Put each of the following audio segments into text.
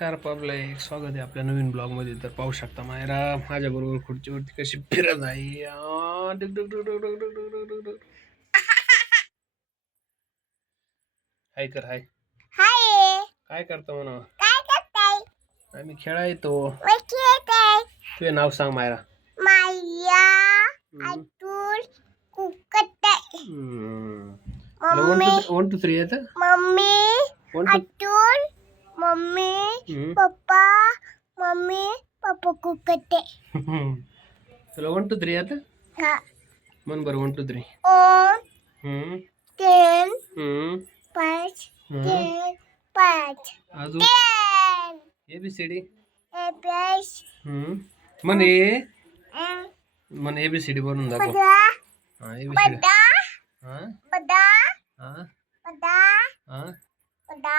नमस्कार पाबलाय स्वागत आहे आपल्या नवीन ब्लॉग मध्ये. तर पाहू शकता मायरा माझ्या बरोबर खुर्चीवरती कशी फिरत आहे. डुक डुक डुक डुक डुक डुक डुक डुक डुक डुक. हाय कर हाय. हाय काय करतो म्हणा. काय करताय? आम्ही खेळा येतो. मी खेळताय. तुझे नाव सांग मायरा. माया हम्म. अतुल कुकटाय. तुला मम्मी 1 2 3 येतं. Mummy 1 2 Atul mummy papa mummy papa कुकटे. तुला 1 2 3 येतं. हा म्हण बरं 1 2 3. ओन 10 5 हम्म. 10 5 अजून 10 ABCD. एप्रिस म्हण ए म्हण ABCD बनवून दाखव. बदा हा ABCD. बदा हा बदा हा बदा हा. बदा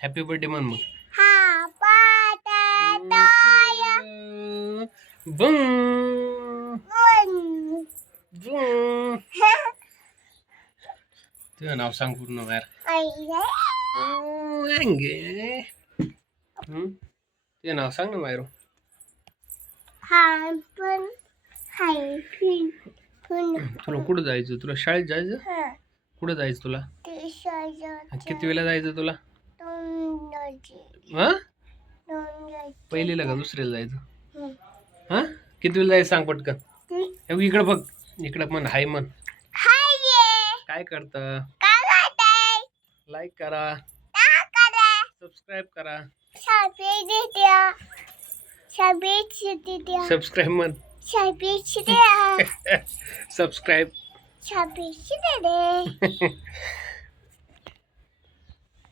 हॅपी बर्थडे म्हण मग. हा पाटाय बंग वन बंग. तुझं नाव सांग पूर्ण यार. अंगे तुझं नाव सांग ना मायरो. हाय पण हाय फिन तुला कुठं जायचं. तुला शाळेत जायचं. हा कुठं जायचं तुला. ते शाळेत किती वेळा जायचं तुला. दोन हा दोन पहिलीला का दुसरीला जायचं. हा किती वेळा जायचं सांग पटकन. हे बघ, इकडं बघ. इकडं म्हण हाय म्हण. हाय काय करता. काय करताय लाईक करा. काय करा सबस्क्राईब करा. शाबी द्या शाबी द्या सबस्क्राईब म्हण. शाबी द्या सबस्क्राईब. शाबी दे